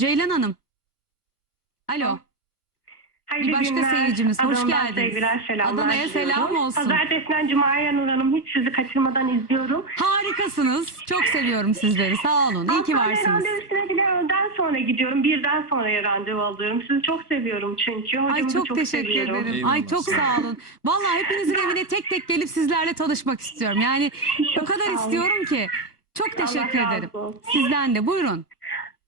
Ceylan Hanım. Alo. Hayırlı Bir başka günler. seyircimiz, hoş Adana'dan geldiniz. Sevgiler, selamlar Adana'ya diliyorum. selam olsun. Pazartesinden Cuma'ya Nur Hanım hiç sizi kaçırmadan izliyorum. Harikasınız. Çok seviyorum sizleri. Sağ olun. İyi ki Hastane varsınız. randevusuna bile önden sonra gidiyorum. Birden sonraya randevu alıyorum. Sizi çok seviyorum çünkü. Hocamı Ay da çok, çok teşekkür seviyorum. ederim. Eyvallah, Ay çok sağ olun. Vallahi hepinizin evine tek tek gelip sizlerle tanışmak istiyorum. Yani o Çok kadar sağ olun. istiyorum ki. Çok teşekkür razı ederim. olsun. Sizden de buyurun.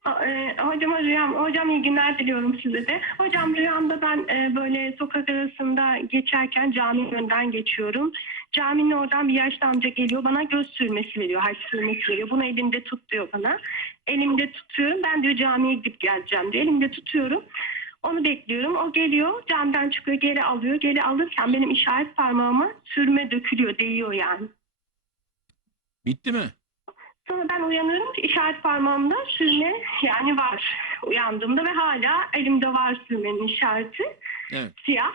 E, Hocam rüyam, hocam iyi günler diliyorum size de. Hocam rüyamda ben e, böyle sokak arasında geçerken cami önden geçiyorum. Caminin oradan bir yaşlı amca geliyor bana göz sürmesi veriyor, haç sürmesi veriyor. Bunu elimde tut diyor bana. Elimde tutuyorum ben diyor camiye gidip geleceğim diyor. Elimde tutuyorum. Onu bekliyorum. O geliyor camiden çıkıyor geri alıyor. Geri alırken benim işaret parmağıma sürme dökülüyor, değiyor yani. Bitti mi? Sonra ben uyanıyorum işaret parmağımda sürme yani var uyandığımda ve hala elimde var sürmenin işareti Evet. siyah.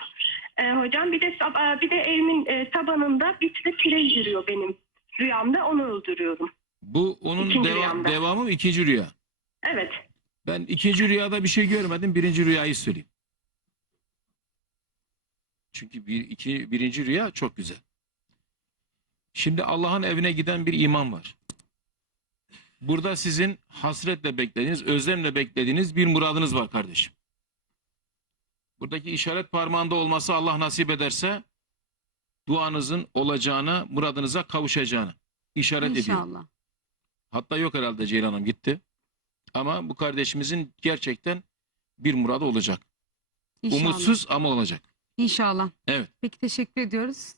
Ee, hocam bir de sab- bir de elimin e, tabanında bir de pire yürüyor benim rüyamda onu öldürüyorum. Bu onun İkinci deva- rüyamda. devamı mı ikinci rüya? Evet. Ben ikinci rüyada bir şey görmedim. Birinci rüyayı söyleyeyim. Çünkü bir, iki, birinci rüya çok güzel. Şimdi Allah'ın evine giden bir iman var. Burada sizin hasretle beklediğiniz, özlemle beklediğiniz bir muradınız var kardeşim. Buradaki işaret parmağında olması Allah nasip ederse duanızın olacağını, muradınıza kavuşacağını işaret ediyor. İnşallah. Hatta yok herhalde Ceylan Hanım gitti. Ama bu kardeşimizin gerçekten bir muradı olacak. İnşallah. Umutsuz ama olacak. İnşallah. Evet. Peki teşekkür ediyoruz.